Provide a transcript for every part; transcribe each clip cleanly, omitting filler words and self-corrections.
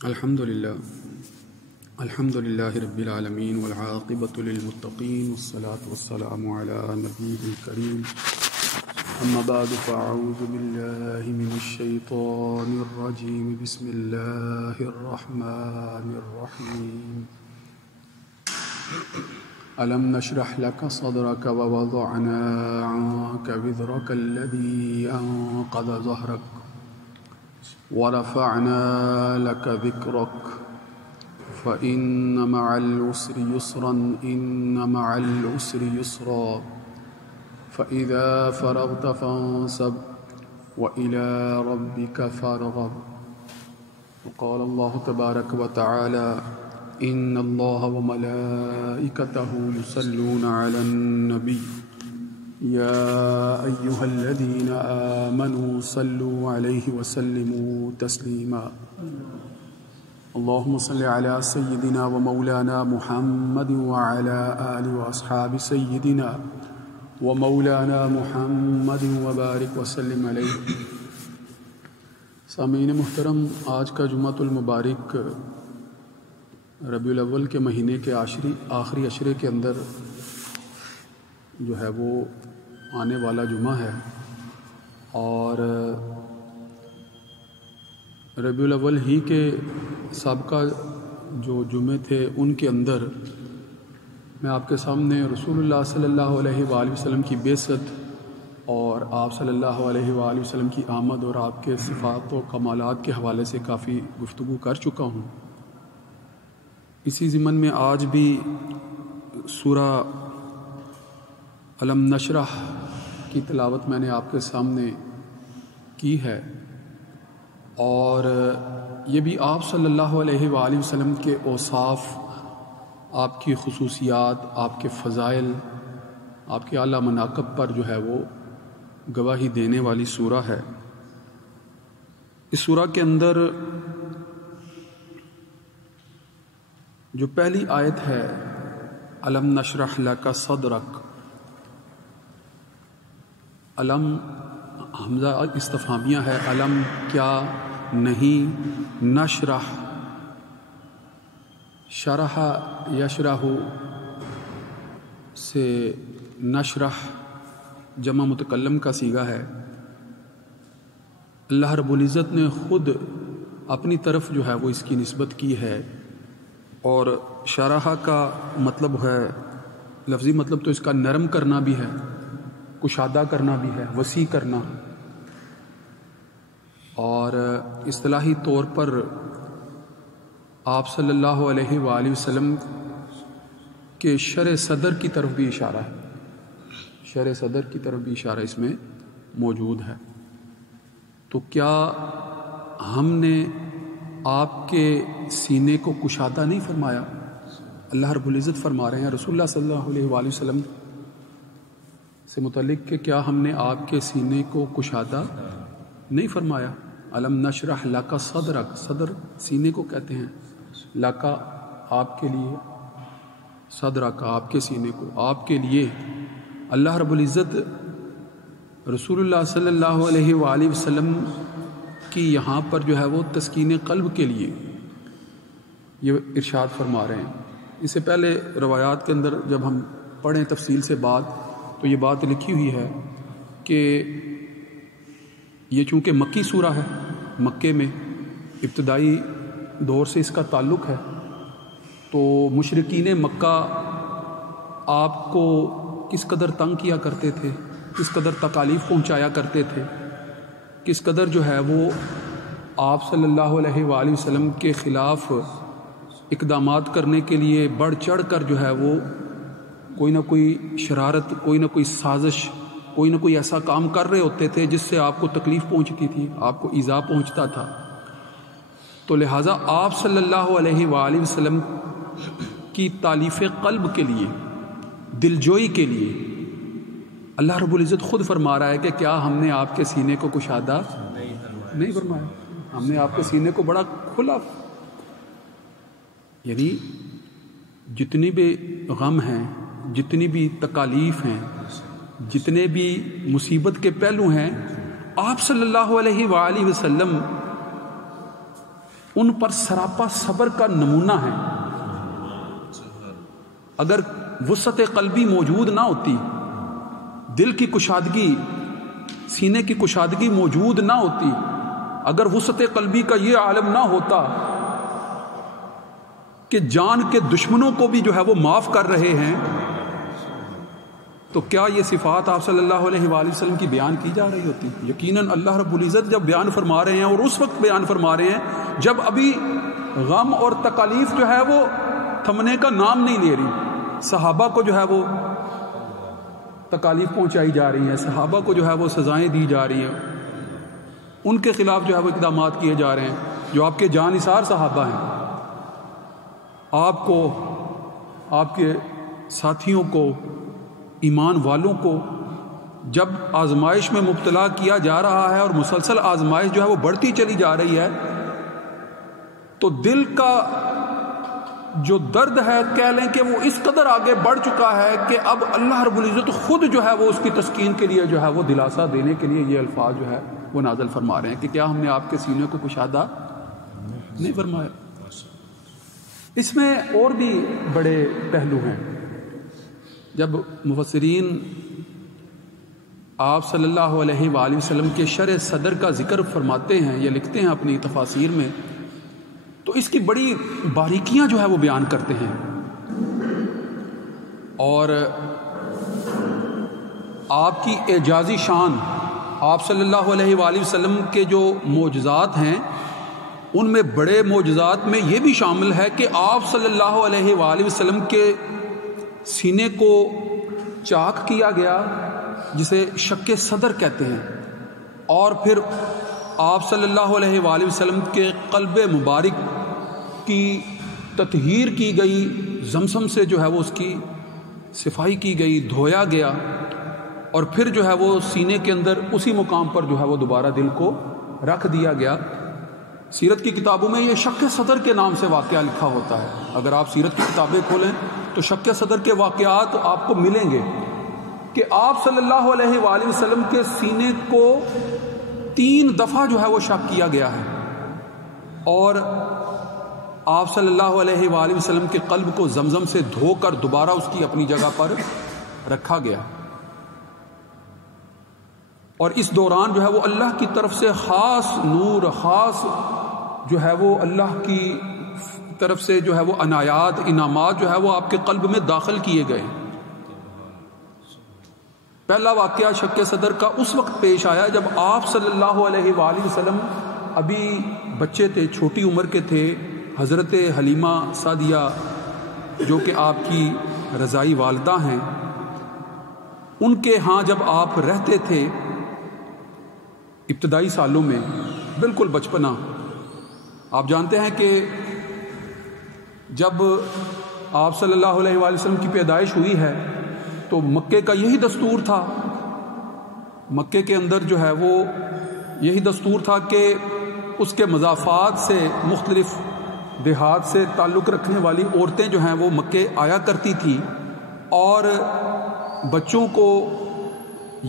الحمد لله رب العالمين والعاقبة للمتقين والصلاة والسلام على نبيه الكريم أما بعد فأعوذ بالله من الشيطان الرجيم بسم الله الرحمن الرحيم ألم نشرح لك صدرك ووضعنا عنك وزرك الذي أنقض ظهرك ورفعنا لك ذكرك فإن مع العسر يسرا إن مع العسر يسرا فإذا فرغت فانصب وإلى ربك فارغب. وقال الله تبارك وتعالى إن الله وملائكته يصلون على النبي يا أيها الذين آمنوا صلوا عليه وسلموا تسليما. اللهم صل على سيدنا ومولانا محمد وعلى آل وأصحاب سيدنا ومولانا محمد وبارك وسلم علیہ. سامعین محترم، آج کا جمعۃ المبارک ربیع الاول کے مہینے کے آخری عشرے کے اندر جو ہے وہ آنے والا جمعہ ہے، اور ربیع الاول ہی کے سابقہ جو جمعے تھے ان کے اندر میں آپ کے سامنے رسول اللہ صلی اللہ علیہ وآلہ وسلم کی بعثت اور آپ صلی اللہ علیہ وآلہ وسلم کی آمد اور آپ کے صفات و کمالات کے حوالے سے کافی گفتگو کر چکا ہوں. اسی ضمن میں آج بھی سورہ الم نشرح کی تلاوت میں نے آپ کے سامنے کی ہے، اور یہ بھی آپ صلی اللہ علیہ وآلہ وسلم کے اوصاف، آپ کی خصوصیات، آپ کے فضائل، آپ کے اعلیٰ مناقب پر جو ہے وہ گواہی دینے والی سورہ ہے. اس سورہ کے اندر جو پہلی آیت ہے الم نشرح لک صدرک، علم حمزہ استفہامیہ ہے، علم کیا نہیں، نشرح شرح یشرح سے نشرح جمع متکلم کا صیغہ ہے. اللہ رب العزت نے خود اپنی طرف جو ہے وہ اس کی نسبت کی ہے، اور شرح کا مطلب ہے، لفظی مطلب تو اس کا نرم کرنا بھی ہے، کشادہ کرنا بھی ہے، وسیع کرنا، اور اصطلاحی طور پر آپ صلی اللہ علیہ وآلہ وسلم کے شرح صدر کی طرف بھی اشارہ ہے، شرح صدر کی طرف بھی اشارہ اس میں موجود ہے. تو کیا ہم نے آپ کے سینے کو کشادہ نہیں فرمایا؟ اللہ رب العزت فرما رہے ہیں رسول اللہ صلی اللہ علیہ وآلہ وسلم سے متعلق کہ کیا ہم نے آپ کے سینے کو کشادہ نہیں فرمایا؟ الم نشرح لک صدرک، صدر سینے کو کہتے ہیں، لک آپ کے لیے، صدرک آپ کے سینے کو، آپ کے لیے. اللہ رب العزت رسول اللہ صلی اللہ علیہ وآلہ وسلم کی یہاں پر جو ہے وہ تسکین قلب کے لیے یہ ارشاد فرما رہے ہیں. اس سے پہلے روایات کے اندر جب ہم پڑھیں تفصیل سے بات، تو یہ بات لکھی ہوئی ہے کہ یہ چونکہ مکی سورہ ہے، مکے میں ابتدائی دور سے اس کا تعلق ہے، تو مشرکین مکہ آپ کو کس قدر تنگ کیا کرتے تھے، کس قدر تکالیف پہنچایا کرتے تھے، کس قدر جو ہے وہ آپ صلی اللہ علیہ وآلہ وسلم کے خلاف اقدامات کرنے کے لیے بڑھ چڑھ کر جو ہے وہ کوئی نہ کوئی شرارت، کوئی نہ کوئی سازش، کوئی نہ کوئی ایسا کام کر رہے ہوتے تھے جس سے آپ کو تکلیف پہنچتی تھی، آپ کو ایذا پہنچتا تھا. تو لہٰذا آپ صلی اللہ علیہ وآلہ وسلم کی تالیف قلب کے لیے، دلجوئی کے لیے اللہ رب العزت خود فرما رہا ہے کہ کیا ہم نے آپ کے سینے کو کشادہ نہیں فرمایا؟ ہم نے آپ کے سینے کو بڑا کھلا، یعنی جتنی بھی غم ہیں، جتنی بھی تکالیف ہیں، جتنے بھی مصیبت کے پہلو ہیں، آپ صلی اللہ علیہ وآلہ وسلم ان پر سراپا صبر کا نمونہ ہیں. اگر وسعت قلبی موجود نہ ہوتی، دل کی کشادگی، سینے کی کشادگی موجود نہ ہوتی، اگر وسعت قلبی کا یہ عالم نہ ہوتا کہ جان کے دشمنوں کو بھی جو ہے وہ معاف کر رہے ہیں، تو کیا یہ صفات آپ صلی اللہ علیہ وآلہ وسلم کی بیان کی جا رہی ہوتی؟ یقیناً اللہ رب العزت جب بیان فرما رہے ہیں، اور اس وقت بیان فرما رہے ہیں جب ابھی غم اور تکالیف جو ہے وہ تھمنے کا نام نہیں لے رہی. صحابہ کو جو ہے وہ تکالیف پہنچائی جا رہی ہیں، صحابہ کو جو ہے وہ سزائیں دی جا رہی ہیں، ان کے خلاف جو ہے وہ اقدامات کیے جا رہے ہیں جو آپ کے جان نثار صحابہ ہیں. آپ کو، آپ کے ساتھیوں کو، ایمان والوں کو جب آزمائش میں مبتلا کیا جا رہا ہے اور مسلسل آزمائش جو ہے وہ بڑھتی چلی جا رہی ہے، تو دل کا جو درد ہے کہہ لیں کہ وہ اس قدر آگے بڑھ چکا ہے کہ اب اللہ رب العزت خود جو ہے وہ اس کی تسکین کے لیے جو ہے وہ دلاسا دینے کے لیے یہ الفاظ جو ہے وہ نازل فرما رہے ہیں کہ کیا ہم نے آپ کے سینے کو کشادہ نہیں فرمایا. اس میں اور بھی بڑے پہلو ہیں. جب مفسرین آپ صلی اللہ علیہ وآلہ وسلم کے شرح صدر کا ذکر فرماتے ہیں یا لکھتے ہیں اپنی تفاسیر میں، تو اس کی بڑی باریکیاں جو ہے وہ بیان کرتے ہیں. اور آپ کی اعجازی شان، آپ صلی اللہ علیہ وآلہ وسلم کے جو معجزات ہیں، ان میں بڑے معجزات میں یہ بھی شامل ہے کہ آپ صلی اللہ علیہ وآلہ وسلم کے سینے کو چاک کیا گیا، جسے شق صدر کہتے ہیں، اور پھر آپ صلی اللہ علیہ وآلہ وسلم کے قلب مبارک کی تطہیر کی گئی، زمزم سے جو ہے وہ اس کی صفائی کی گئی، دھویا گیا، اور پھر جو ہے وہ سینے کے اندر اسی مقام پر جو ہے وہ دوبارہ دل کو رکھ دیا گیا. سیرت کی کتابوں میں یہ شق صدر کے نام سے واقعہ لکھا ہوتا ہے. اگر آپ سیرت کی کتابیں کھولیں تو شق صدر کے واقعات آپ کو ملیں گے کہ آپ صلی اللہ علیہ وآلہ وسلم کے سینے کو 3 دفعہ جو ہے وہ شق کیا گیا ہے، اور آپ صلی اللہ علیہ وآلہ وسلم کے قلب کو زمزم سے دھو کر دوبارہ اس کی اپنی جگہ پر رکھا گیا. اور اس دوران جو ہے وہ اللہ کی طرف سے خاص نور، خاص جو ہے وہ اللہ کی طرف سے جو ہے وہ عنایات، انعامات جو ہے وہ آپ کے قلب میں داخل کیے گئے. پہلا واقعہ شق صدر کا اس وقت پیش آیا جب آپ صلی اللہ علیہ وآلہ وسلم ابھی بچے تھے، چھوٹی عمر کے تھے. حضرت حلیمہ سعدیہ جو کہ آپ کی رضائی والدہ ہیں، ان کے ہاں جب آپ رہتے تھے ابتدائی سالوں میں، بالکل بچپنا، آپ جانتے ہیں کہ جب آپ صلی اللہ علیہ وآلہ وسلم کی پیدائش ہوئی ہے تو مکے کا یہی دستور تھا، مکے کے اندر جو ہے وہ یہی دستور تھا کہ اس کے مضافات سے، مختلف دیہات سے تعلق رکھنے والی عورتیں جو ہیں وہ مکے آیا کرتی تھی، اور بچوں کو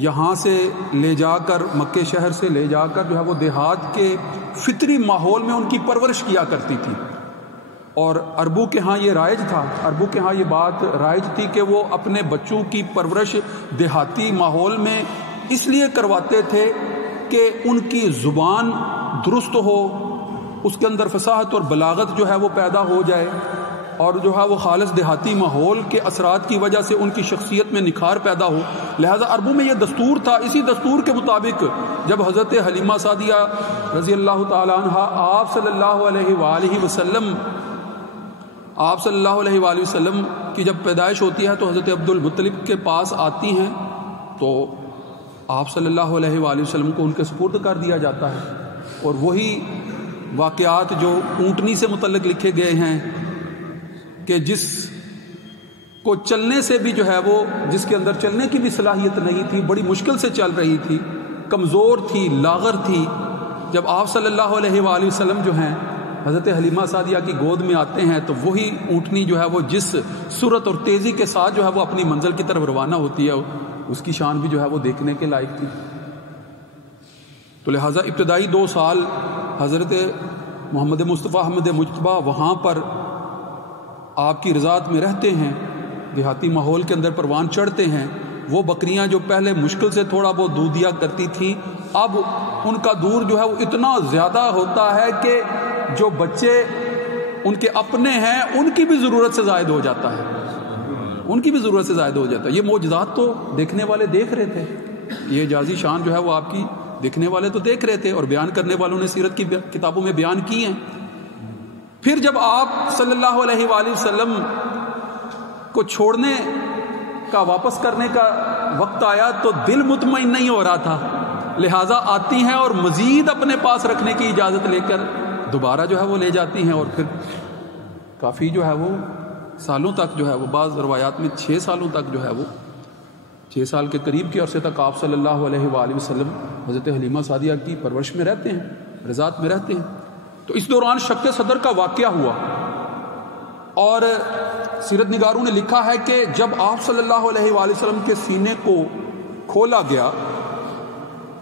یہاں سے لے جا کر، مکے شہر سے لے جا کر جو ہے وہ دیہات کے فطری ماحول میں ان کی پرورش کیا کرتی تھی. اور عربوں کے ہاں یہ رائج تھا، عربوں کے ہاں یہ بات رائج تھی کہ وہ اپنے بچوں کی پرورش دیہاتی ماحول میں اس لیے کرواتے تھے کہ ان کی زبان درست ہو، اس کے اندر فصاحت اور بلاغت جو ہے وہ پیدا ہو جائے، اور جو ہے وہ خالص دیہاتی ماحول کے اثرات کی وجہ سے ان کی شخصیت میں نکھار پیدا ہو. لہذا عربوں میں یہ دستور تھا. اسی دستور کے مطابق جب حضرت حلیمہ سعدیہ رضی اللہ تعالی عنہا آپ صلی اللہ علیہ وآلہ وسلم کی جب پیدائش ہوتی ہے تو حضرت عبد المطلب کے پاس آتی ہیں، تو آپ صلی اللہ علیہ وآلہ وسلم کو ان کے سپرد کر دیا جاتا ہے. اور وہی واقعات جو اونٹنی سے متعلق لکھے گئے ہیں کہ جس کو چلنے سے بھی جو ہے وہ، جس کے اندر چلنے کی بھی صلاحیت نہیں تھی، بڑی مشکل سے چل رہی تھی، کمزور تھی، لاغر تھی، جب آپ صلی اللہ علیہ وآلہ وسلم جو ہیں حضرت حلیمہ سعدیہ کی گود میں آتے ہیں تو وہی اونٹنی جو ہے وہ جس سرعت اور تیزی کے ساتھ جو ہے وہ اپنی منزل کی طرف روانہ ہوتی ہے، اس کی شان بھی جو ہے وہ دیکھنے کے لائق تھی. تو لہٰذا ابتدائی 2 سال حضرت محمد مصطفیٰ احمد مجتبیٰ وہاں پر آپ کی رضاعت میں رہتے ہیں، دیہاتی ماحول کے اندر پروان چڑھتے ہیں. وہ بکریاں جو پہلے مشکل سے تھوڑا بہت دودھ دیا کرتی تھیں، اب ان کا دودھ جو ہے وہ اتنا زیادہ ہوتا ہے کہ جو بچے ان کے اپنے ہیں ان کی بھی ضرورت سے زائد ہو جاتا ہے، ان کی بھی ضرورت سے زائد ہو جاتا ہے. یہ معجزات تو دیکھنے والے دیکھ رہے تھے، یہ اعجازی شان جو ہے وہ آپ کی دیکھنے والے تو دیکھ رہے تھے، اور بیان کرنے والوں نے سیرت کی کتابوں میں بیان کی ہیں. پھر جب آپ صلی اللہ علیہ وآلہ وسلم کو چھوڑنے کا، واپس کرنے کا وقت آیا تو دل مطمئن نہیں ہو رہا تھا، لہٰذا آتی ہیں اور مزید اپنے پاس رکھنے کی اجازت لے کر دوبارہ جو ہے وہ لے جاتی ہیں. اور پھر کافی جو ہے وہ سالوں تک جو ہے وہ، بعض روایات میں 6 سالوں تک جو ہے وہ 6 سال کے قریب کے عرصے تک آپ صلی اللہ علیہ وآلہ وسلم حضرت حلیمہ سعدیہ کی پرورش میں رہتے ہیں، رضاعت میں رہتے ہیں. تو اس دوران شق صدر کا واقعہ ہوا، اور سیرت نگاروں نے لکھا ہے کہ جب آپ صلی اللہ علیہ وآلہ وسلم کے سینے کو کھولا گیا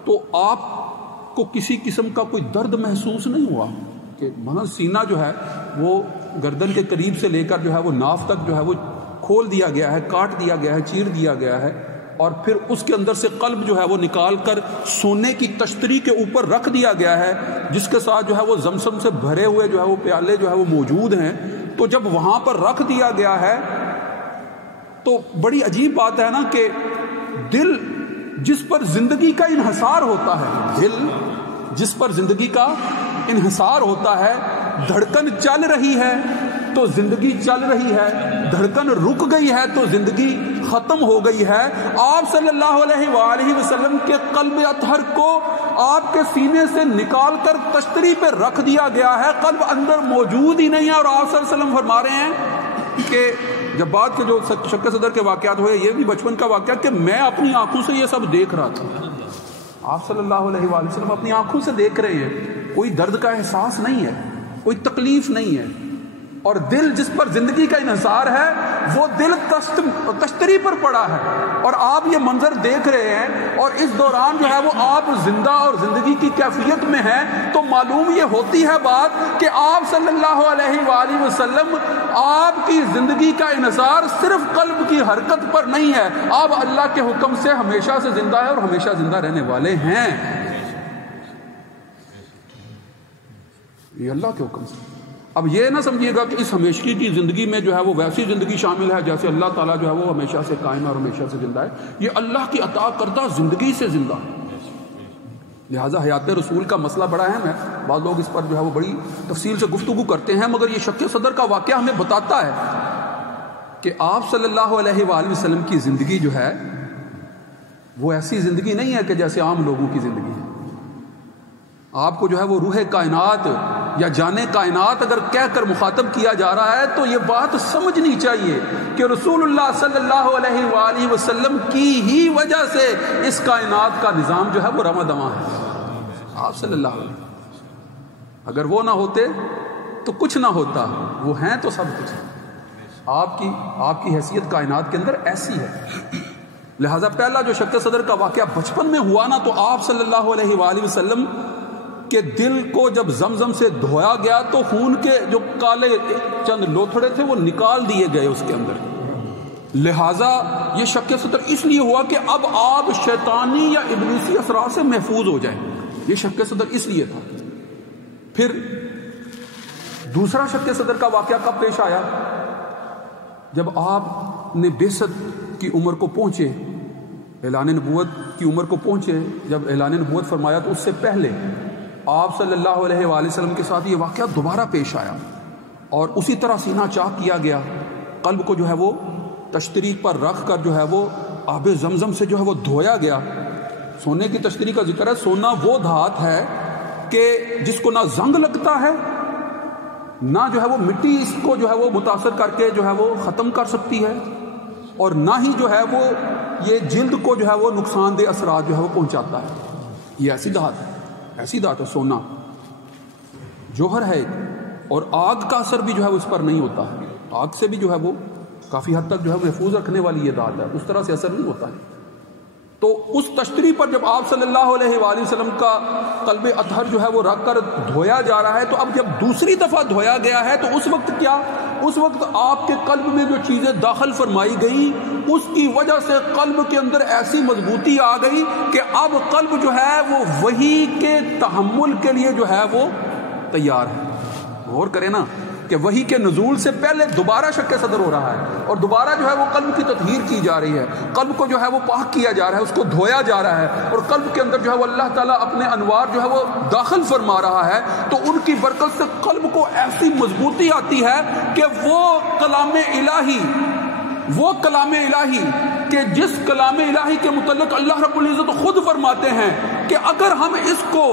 تو آپ کو کسی قسم کا کوئی درد محسوس نہیں ہوا، کہ محض سینہ جو ہے وہ گردن کے قریب سے لے کر جو ہے وہ ناف تک جو ہے وہ کھول دیا گیا ہے، کاٹ دیا گیا ہے، چیر دیا گیا ہے، اور پھر اس کے اندر سے قلب جو ہے وہ نکال کر سونے کی تشتری کے اوپر رکھ دیا گیا ہے، جس کے ساتھ جو ہے وہ زمزم سے بھرے ہوئے جو ہے وہ پیالے جو ہے وہ موجود ہیں. تو جب وہاں پر رکھ دیا گیا ہے تو بڑی عجیب بات ہے نا کہ دل جس پر زندگی کا انحصار ہوتا ہے، دل جس پر زندگی کا انحصار ہوتا ہے، دھڑکن چل رہی ہے تو زندگی چل رہی ہے، دھڑکن رک گئی ہے تو زندگی ختم ہو گئی ہے. آپ صلی اللہ علیہ وآلہ وسلم کے قلب اطہر کو آپ کے سینے سے نکال کر تشتری پہ رکھ دیا گیا ہے، قلب اندر موجود ہی نہیں ہے. اور آپ صلی اللہ علیہ وسلم فرما رہے ہیں کہ جب بعد کے جو شق صدر کے واقعات ہوئے، یہ بھی بچپن کا واقعہ کہ میں اپنی آنکھوں سے یہ سب دیکھ رہا تھا. آپ صلی اللہ علیہ وآلہ وسلم اپنی آنکھوں سے دیکھ رہے ہیں، کوئی درد کا احساس نہیں ہے، کوئی تکلیف نہیں ہے. اور دل جس پر زندگی کا انحصار ہے وہ دل تشتری پر پڑا ہے، اور آپ یہ منظر دیکھ رہے ہیں. اور اس دوران جو ہے وہ آپ زندہ اور زندگی کی کیفیت میں ہیں. تو معلوم یہ ہوتی ہے بات کہ آپ صلی اللہ علیہ وآلہ وسلم، آپ کی زندگی کا انحصار صرف قلب کی حرکت پر نہیں ہے، آپ اللہ کے حکم سے ہمیشہ سے زندہ ہے اور ہمیشہ زندہ رہنے والے ہیں. یہ اللہ کے حکم سے. اب یہ نہ سمجھیے گا کہ اس ہمیشگی کی زندگی میں جو ہے وہ ویسی زندگی شامل ہے جیسے اللہ تعالیٰ جو ہے وہ ہمیشہ سے قائم اور ہمیشہ سے زندہ ہے. یہ اللہ کی عطا کردہ زندگی سے زندہ ہے. لہٰذا حیات رسول کا مسئلہ بڑا اہم ہے. بعض لوگ اس پر جو ہے وہ بڑی تفصیل سے گفتگو کرتے ہیں، مگر یہ شق صدر کا واقعہ ہمیں بتاتا ہے کہ آپ صلی اللہ علیہ وآلہ وسلم کی زندگی جو ہے وہ ایسی زندگی نہیں ہے کہ جیسے عام لوگوں کی زندگی ہے. آپ کو جو ہے وہ روح کائنات یا جانے کائنات اگر کہہ کر مخاطب کیا جا رہا ہے تو یہ بات سمجھنی چاہیے کہ رسول اللہ صلی اللہ علیہ وآلہ وسلم کی ہی وجہ سے اس کائنات کا نظام جو ہے وہ رواں دواں ہے. آپ صلی اللہ علیہ وسلم اگر وہ نہ ہوتے تو کچھ نہ ہوتا، وہ ہیں تو سب کچھ ہے. آپ کی حیثیت کائنات کے اندر ایسی ہے. لہذا پہلا جو شق صدر کا واقعہ بچپن میں ہوا نا، تو آپ صلی اللہ علیہ وآلہ وسلم کہ دل کو جب زمزم سے دھویا گیا تو خون کے جو کالے چند لوتھڑے تھے وہ نکال دیے گئے اس کے اندر. لہٰذا یہ شق صدر اس لیے ہوا کہ اب آپ شیطانی یا ابلیسی اثرات سے محفوظ ہو جائیں. یہ شق صدر اس لیے تھا. پھر دوسرا شق صدر کا واقعہ کب پیش آیا؟ جب آپ نے بعثت کی عمر کو پہنچے، اعلان نبوت کی عمر کو پہنچے. جب اعلان نبوت فرمایا تو اس سے پہلے آپ صلی اللہ علیہ وآلہ وسلم کے ساتھ یہ واقعہ دوبارہ پیش آیا، اور اسی طرح سینہ چاک کیا گیا. قلب کو جو ہے وہ تشتری پر رکھ کر جو ہے وہ آب زمزم سے جو ہے وہ دھویا گیا. سونے کی تشتری کا ذکر ہے. سونا وہ دھات ہے کہ جس کو نہ زنگ لگتا ہے، نہ جو ہے وہ مٹی اس کو جو ہے وہ متاثر کر کے جو ہے وہ ختم کر سکتی ہے، اور نہ ہی جو ہے وہ یہ جلد کو جو ہے وہ نقصان دہ اثرات جو ہے وہ پہنچاتا ہے. یہ ایسی دھات ہے، ایسی دھات ہے. سونا جوہر ہے، اور آگ کا اثر بھی جو ہے وہ اس پر نہیں ہوتا ہے. آگ سے بھی جو ہے وہ کافی حد تک جو ہے محفوظ رکھنے والی یہ دھات ہے، اس طرح سے اثر نہیں ہوتا ہے. تو اس تشتری پر جب آپ صلی اللہ علیہ وآلہ وسلم کا قلب اطہر جو ہے وہ رکھ کر دھویا جا رہا ہے، تو اب جب دوسری دفعہ دھویا گیا ہے تو اس وقت کیا؟ اس وقت آپ کے قلب میں جو چیزیں داخل فرمائی گئی اس کی وجہ سے قلب کے اندر ایسی مضبوطی آ گئی کہ اب قلب جو ہے وہ وحی کے تحمل کے لیے جو ہے وہ تیار ہے۔ غور کریں نا کہ وحی کے نزول سے پہلے دوبارہ شق صدر ہو رہا ہے اور دوبارہ جو ہے وہ قلب کی تطہیر کی جا رہی ہے، قلب کو جو ہے وہ پاک کیا جا رہا ہے، اس کو دھویا جا رہا ہے، اور قلب کے اندر جو ہے وہ اللہ تعالیٰ اپنے انوار جو ہے وہ داخل فرما رہا ہے، تو ان کی برکت سے قلب کو ایسی مضبوطی آتی ہے کہ وہ کلام الہی کہ جس کلام الہی کے متعلق اللہ رب العزت خود فرماتے ہیں کہ اگر ہم اس کو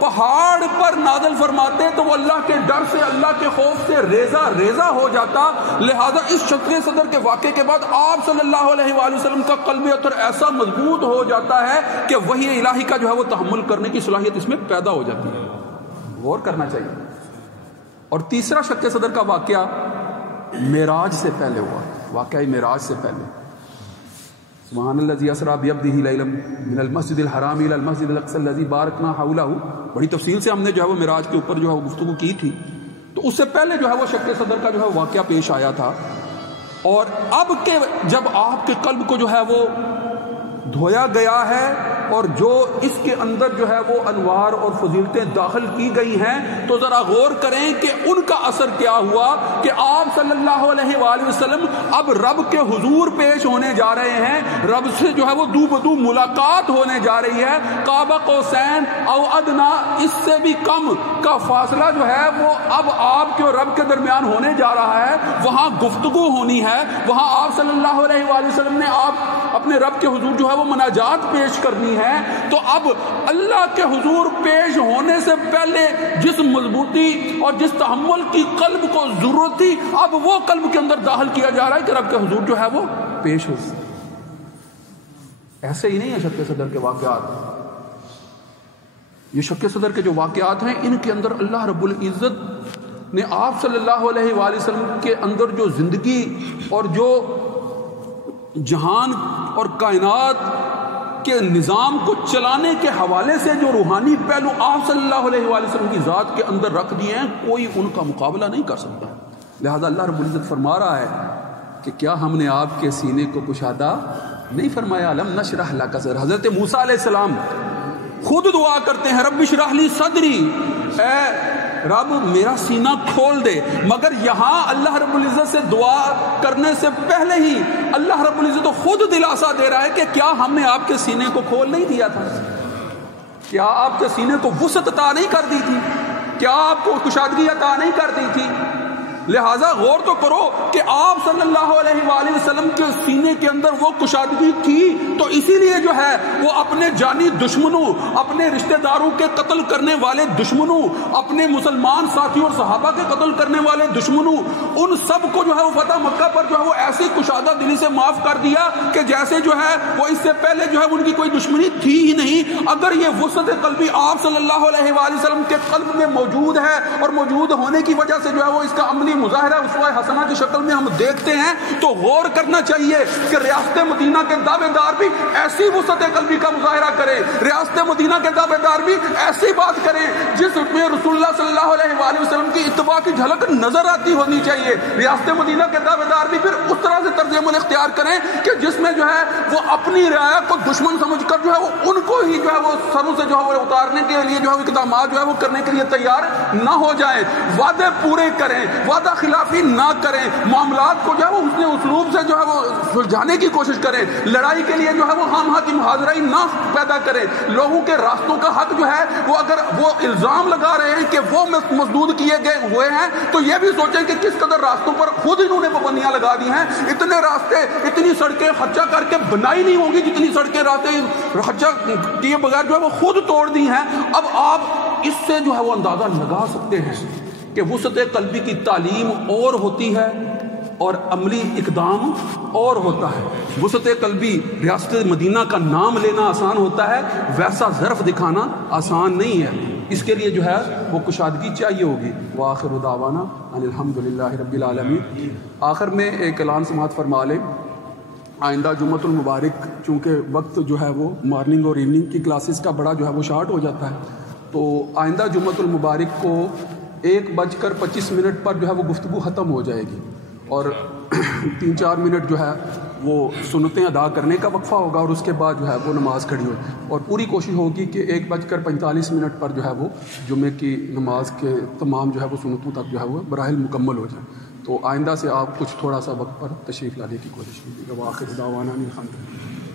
پہاڑ پر نازل فرماتے تو وہ اللہ کے ڈر سے، اللہ کے خوف سے ریزہ ہو جاتا۔ لہذا اس شق صدر کے واقعے کے بعد آپ صلی اللہ علیہ وآلہ وسلم کا قلب اطہر ایسا مضبوط ہو جاتا ہے کہ وحی الہی کا جو ہے وہ تحمل کرنے کی صلاحیت اس میں پیدا ہو جاتی ہے۔ غور کرنا چاہیے۔ اور تیسرا شق صدر کا واقعہ معراج سے پہلے ہوا، واقعہ معراج سے پہلے۔ سبحان الذی اسری بعبدہ لیلا من المسجد الحرام الی المسجد الاقصی الذی بارکنا حولہ، بڑی تفصیل سے ہم نے جو ہے وہ معراج کے اوپر جو ہے وہ گفتگو کی تھی، تو اس سے پہلے جو ہے وہ شق صدر کا جو ہے واقعہ پیش آیا تھا۔ اور اب کہ جب آپ کے قلب کو جو ہے وہ دھویا گیا ہے اور جو اس کے اندر جو ہے وہ انوار اور فضیلتیں داخل کی گئی ہیں، تو ذرا غور کریں کہ ان کا اثر کیا ہوا کہ آپ صلی اللہ علیہ وآلہ وسلم اب رب کے حضور پیش ہونے جا رہے ہیں، رب سے جو ہے وہ دو بدو ملاقات ہونے جا رہی ہے، قاب قوسین او ادنا، اس سے بھی کم کا فاصلہ جو ہے وہ اب آپ کے اور رب کے درمیان ہونے جا رہا ہے، وہاں گفتگو ہونی ہے، وہاں آپ صلی اللہ علیہ وآلہ وسلم نے آپ اپنے رب کے حضور جو ہے وہ مناجات پیش کرنی ہے۔ تو اب اللہ کے حضور پیش ہونے سے پہلے جس مضبوطی اور جس تحمل کی قلب کو ضرورت تھی، اب وہ قلب کے اندر داخل کیا جا رہا ہے کہ رب کے حضور جو ہے وہ پیش ہو۔ ایسے ہی نہیں ہے شق صدر کے واقعات، یہ شق صدر کے جو واقعات ہیں ان کے اندر اللہ رب العزت نے آپ صلی اللہ علیہ وآلہ وسلم کے اندر جو زندگی اور جو جہان اور کائنات کے نظام کو چلانے کے حوالے سے جو روحانی پہلو آپ صلی اللہ علیہ وآلہ وسلم کی ذات کے اندر رکھ دیے ہیں، کوئی ان کا مقابلہ نہیں کر سکتا۔ لہذا اللہ رب العزت فرما رہا ہے کہ کیا ہم نے آپ کے سینے کو کشادہ نہیں فرمایا؟ الم نشرح لک صدرک۔ حضرت موسیٰ علیہ السلام خود دعا کرتے ہیں رب اشرح لی صدری، اے رب میرا سینہ کھول دے، مگر یہاں اللہ رب العزت سے دعا کرنے سے پہلے ہی اللہ رب العزت خود دلاسا دے رہا ہے کہ کیا ہم نے آپ کے سینے کو کھول نہیں دیا تھا؟ کیا آپ کے سینے کو وسعت عطا نہیں کر دی تھی؟ کیا آپ کو کشادگی عطا نہیں کر دی تھی؟ لہٰذا غور تو کرو کہ آپ صلی اللہ علیہ وآلہ وسلم کے سینے کے اندر وہ کشادگی تھی، تو اسی لیے جو ہے وہ اپنے جانی دشمنوں، اپنے رشتہ داروں کے قتل کرنے والے دشمنوں، اپنے مسلمان ساتھیوں اور صحابہ کے قتل کرنے والے دشمنوں، ان سب کو جو ہے وہ فتح مکہ پر جو ہے وہ ایسی کشادہ دلی سے معاف کر دیا کہ جیسے جو ہے وہ اس سے پہلے جو ہے ان کی کوئی دشمنی تھی ہی نہیں۔ اگر یہ وسعت قلبی آپ صلی اللہ علیہ وآلہ وسلم کے قلب میں موجود ہے اور موجود ہونے کی وجہ سے جو ہے وہ اس کا عملی مظاہرہ اسوہ حسنہ کی شکل میں ہم دیکھتے ہیں، تو غور کرنا چاہیے کہ ریاست مدینہ کے دعوے دار بھی ایسی وسعت قلبی کا مظاہرہ کریں، ریاست مدینہ کے دعوے دار بھی ایسی بات کریں جس میں رسول اللہ صلی اللہ علیہ وآلہ وسلم کی اتباع کی جھلک نظر آتی ہونی چاہیے۔ ریاست مدینہ کے دعوے دار بھی پھر اس طرح سے طرز عمل اختیار کریں کہ جس میں جو ہے وہ اپنی رعایا کو دشمن سمجھ کر جو ہے وہ ان کو ہی جو ہے وہ سروں سے جو ہے وہ اتارنے کے لیے جو ہے اقدامات جو ہے وہ کرنے کے لیے تیار نہ ہو جائیں، وعدے پورے کریں، وعدہ خلافی نہ کریں، معاملات کو جو ہے وہ حسن اسلوب سے جو ہے وہ سلجھانے کی کوشش کریں، لڑائی کے لیے جو ہے وہ خام کی محاذرائی نہ پیدا کریں، لوگوں کے راستوں کا حق جو ہے وہ اگر وہ الزام لگا رہے ہیں کہ وہ مسدود کیے گئے ہوئے ہیں تو یہ بھی سوچیں کہ کس قدر راستوں پر خود انہوں نے پابندیاں لگا دی ہیں۔ اتنے راستے، اتنی سڑکیں خرچہ کر کے بنائی نہیں ہوں گی جتنی سڑکیں راستے خرچہ کیے بغیر جو ہے وہ خود توڑ دی ہیں۔ اب آپ اس سے جو ہے وہ اندازہ لگا سکتے ہیں کہ وسعت قلبی کی تعلیم اور ہوتی ہے اور عملی اقدام اور ہوتا ہے۔ وسعت قلبی ریاست مدینہ کا نام لینا آسان ہوتا ہے، ویسا ظرف دکھانا آسان نہیں ہے، اس کے لیے جو ہے وہ کشادگی چاہیے ہوگی۔ وآخر دعوانا ان الحمد للہ رب العالمین۔ آخر میں ایک اعلان سماعت فرما لیں آئندہ جمعۃ المبارک چونکہ وقت جو ہے وہ مارننگ اور ایوننگ کی کلاسز کا بڑا جو ہے وہ شارٹ ہو جاتا ہے، تو آئندہ جمعۃ المبارک کو 1:25 پر جو ہے وہ گفتگو ختم ہو جائے گی، اور 3-4 منٹ جو ہے وہ سنتیں ادا کرنے کا وقفہ ہوگا، اور اس کے بعد جو ہے وہ نماز کھڑی ہوئی، اور پوری کوشش ہوگی کہ 1:45 پر جو ہے وہ جمعے کی نماز کے تمام جو ہے وہ سنتوں تک جو ہے وہ براحل مکمل ہو جائے۔ تو آئندہ سے آپ کچھ تھوڑا سا وقت پر تشریف لانے کی کوشش کیجیے گا۔ وآخر دعوانا الحمدللہ۔